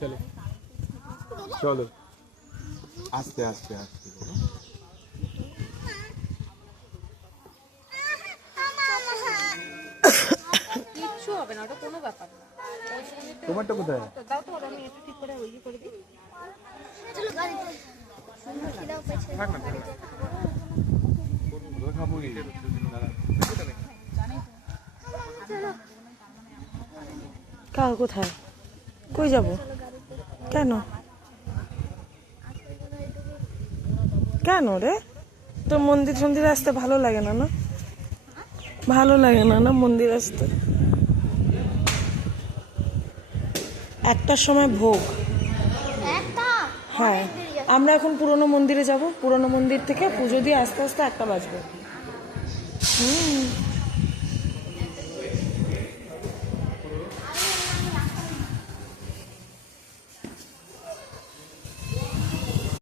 চলো চলো আস্তে আস্তে আস্তে কিচ্ছু হবে না, ওটা কোনো ব্যাপার না। তোমারটা কোথায়? দাও তো, ওটা আমি একটু ঠিক করে ওই করে দিই। থাক না খাবোই। কোথায় কই যাব? কেন কেন রে? তোর মন্দির টন্দির আসতে ভালো লাগে না? না ভালো লাগে না না মন্দির আসতে? একটার সময় ভোগ। হ্যাঁ, আমরা এখন পুরনো মন্দিরে যাব, পুরনো মন্দির থেকে পুজো দিয়ে আস্তে আস্তে 1টা বাজবে।